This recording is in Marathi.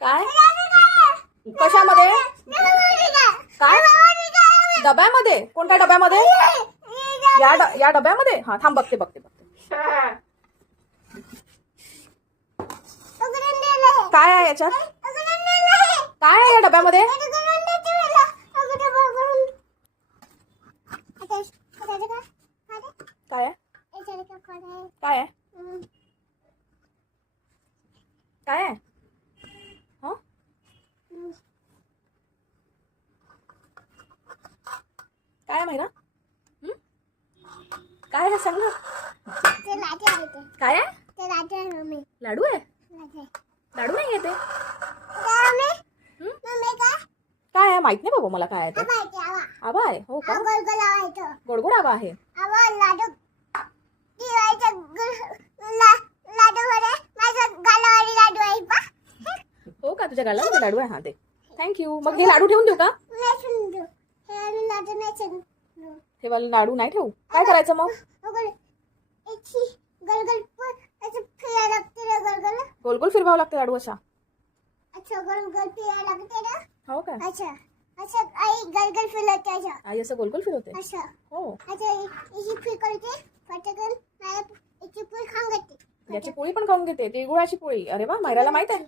काय कशामध्ये? काय डब्यामध्ये? कोणत्या डब्यामध्ये? या डब्यामध्ये? हा थांब बघते. काय आहे याच्यात? काय आहे या डब्यामध्ये? काय आहे? काय आहे? काय आहे? हं? काय आहे महिरा? काय आहे सांग ना. काय आहे? लाडू आहे? लाडू नाही येते. काय आहे माहित नाही बाबा मला काय आहे ते. आवा आहे? हो का? गोड आवा आहे. हो का? तुझ्या गालामध्ये लाडू आहे? हा दे. थँक्यू. मग हे लाडू ठेवून देऊ का? ठेवायला लाडू नाही ठेवू. काय करायचं मग? गोल गोल फिरवावं लागतं लाडू अशा. हो का? आई असं गोल गोल फिरवते. हो. याची पोळी पण खाऊन घेते. तिळगुळाची पोळी. अरे वा, मायराला माहित आहे.